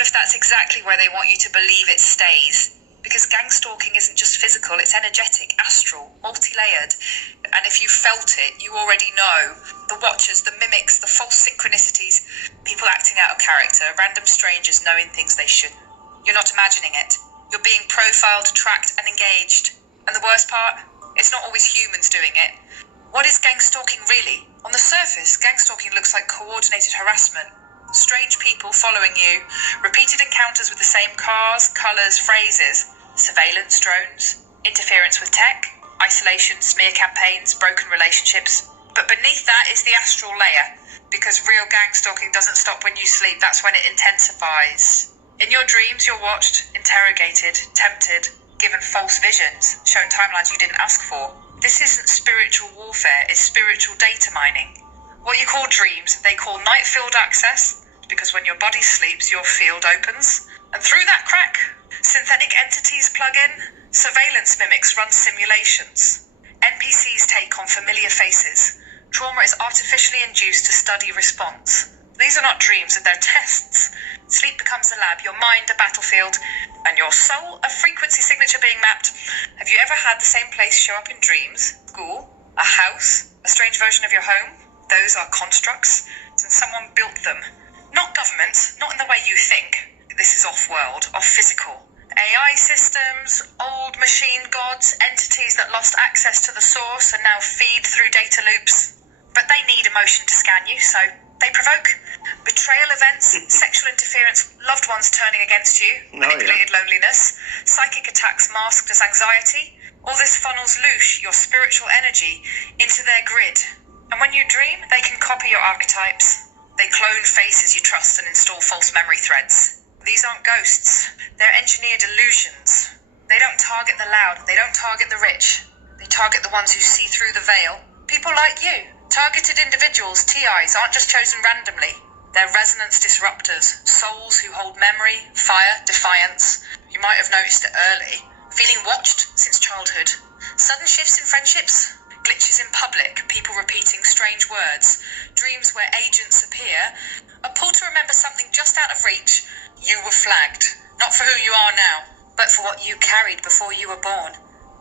What if that's exactly where they want you to believe it stays? Because gang stalking isn't just physical, it's energetic, astral, multi-layered. And if you felt it, you already know. The watchers, the mimics, the false synchronicities, people acting out of character, random strangers knowing things they shouldn't. You're not imagining it. You're being profiled, tracked, and engaged. And the worst part? It's not always humans doing it. What is gang stalking really? On the surface, gang stalking looks like coordinated harassment. Strange people following you, repeated encounters with the same cars, colours, phrases, surveillance drones, interference with tech, isolation, smear campaigns, broken relationships. But beneath that is the astral layer, because real gang stalking doesn't stop when you sleep, that's when it intensifies. In your dreams, you're watched, interrogated, tempted, given false visions, shown timelines you didn't ask for. This isn't spiritual warfare, it's spiritual data mining. What you call dreams, they call night field access, because when your body sleeps, your field opens. And through that crack, synthetic entities plug in, surveillance mimics run simulations. NPCs take on familiar faces. Trauma is artificially induced to study response. These are not dreams, they're tests. Sleep becomes a lab, your mind a battlefield, and your soul a frequency signature being mapped. Have you ever had the same place show up in dreams? School? A house? A strange version of your home? Those are constructs, and someone built them. Not government, not in the way you think. This is off-world, off-physical. AI systems, old machine gods, entities that lost access to the source and now feed through data loops. But they need emotion to scan you, so they provoke. Betrayal events, sexual interference, loved ones turning against you, manipulated loneliness, psychic attacks masked as anxiety. All this funnels loose your spiritual energy into their grid. And when you dream, they can copy your archetypes. They clone faces you trust and install false memory threads. These aren't ghosts. They're engineered illusions. They don't target the loud. They don't target the rich. They target the ones who see through the veil. People like you. Targeted individuals, TIs, aren't just chosen randomly. They're resonance disruptors. Souls who hold memory, fire, defiance. You might have noticed it early. Feeling watched since childhood. Sudden shifts in friendships. Glitches in public, people repeating strange words, dreams where agents appear, a pull to remember something just out of reach. You were flagged, not for who you are now, but for what you carried before you were born.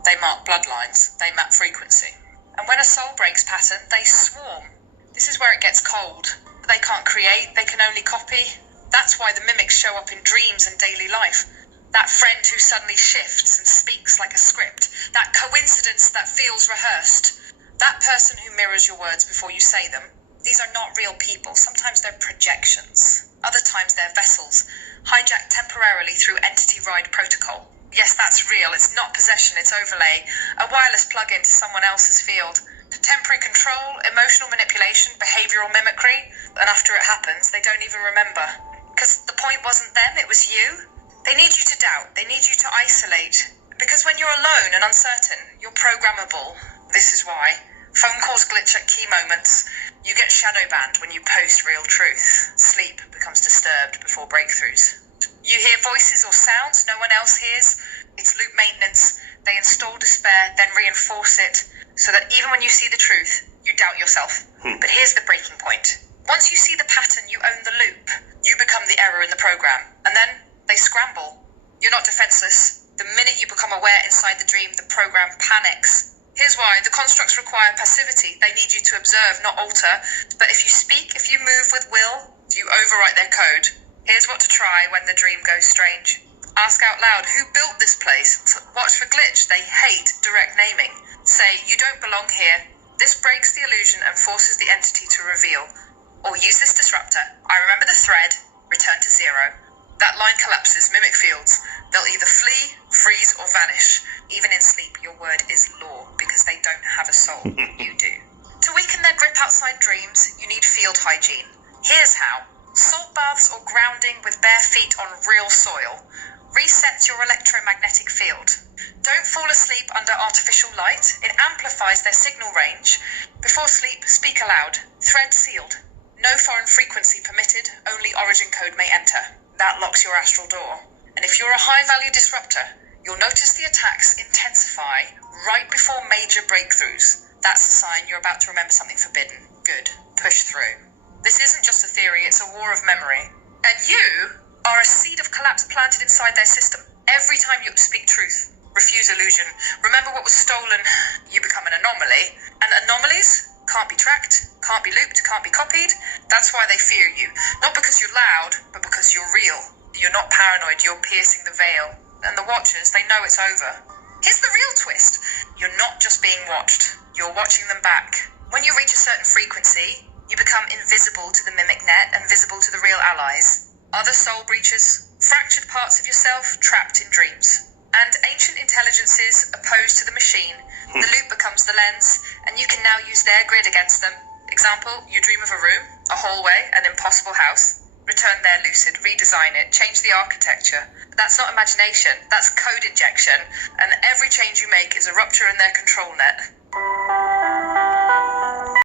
They mark bloodlines, they map frequency. And when a soul breaks pattern, they swarm. This is where it gets cold. They can't create, they can only copy. That's why the mimics show up in dreams and daily life. That friend who suddenly shifts and speaks like a script. That coincidence that feels rehearsed. That person who mirrors your words before you say them. These are not real people. Sometimes they're projections. Other times they're vessels, hijacked temporarily through entity ride protocol. Yes, that's real. It's not possession, it's overlay. A wireless plug-in to someone else's field. Temporary control, emotional manipulation, behavioural mimicry. And after it happens, they don't even remember. Because the point wasn't them, it was you. They need you to doubt. They need you to isolate. Because when you're alone and uncertain, you're programmable. This is why. Phone calls glitch at key moments. You get shadow banned when you post real truth. Sleep becomes disturbed before breakthroughs. You hear voices or sounds no one else hears. It's loop maintenance. They install despair, then reinforce it, so that even when you see the truth, you doubt yourself. But here's the breaking point. Once you see the pattern, you own the loop. You become the error in the program. And then they scramble. You're not defenseless. The minute you become aware inside the dream, the program panics. Here's why. The constructs require passivity. They need you to observe, not alter. But if you speak, if you move with will, you overwrite their code. Here's what to try when the dream goes strange. Ask out loud, who built this place? Watch for glitch. They hate direct naming. Say, you don't belong here. This breaks the illusion and forces the entity to reveal. Or use this disruptor. I remember the thread. Return to zero. That line collapses, mimic fields. They'll either flee, freeze, or vanish. Even in sleep, your word is law, because they don't have a soul. You do. To weaken their grip outside dreams, you need field hygiene. Here's how. Salt baths or grounding with bare feet on real soil resets your electromagnetic field. Don't fall asleep under artificial light. It amplifies their signal range. Before sleep, speak aloud. Thread sealed. No foreign frequency permitted. Only origin code may enter. That locks your astral door. And if you're a high-value disruptor, you'll notice the attacks intensify right before major breakthroughs. That's a sign you're about to remember something forbidden. Good. Push through. This isn't just a theory, it's a war of memory. And you are a seed collapse planted inside their system. Every time you speak truth, refuse illusion, remember what was stolen, you become an anomaly. And anomalies can't be tracked, can't be looped, can't be copied. That's why they fear you. Not because you're loud, but because you're real. You're not paranoid, you're piercing the veil. And the Watchers, they know it's over. Here's the real twist. You're not just being watched, you're watching them back. When you reach a certain frequency, you become invisible to the mimic net and visible to the real allies. Other soul breachers, fractured parts of yourself trapped in dreams. And ancient intelligences opposed to the machine. The loop becomes the lens, and you can now use their grid against them. Example, you dream of a room, a hallway, an impossible house. Return there lucid, redesign it, change the architecture. But that's not imagination, that's code injection, and every change you make is a rupture in their control net.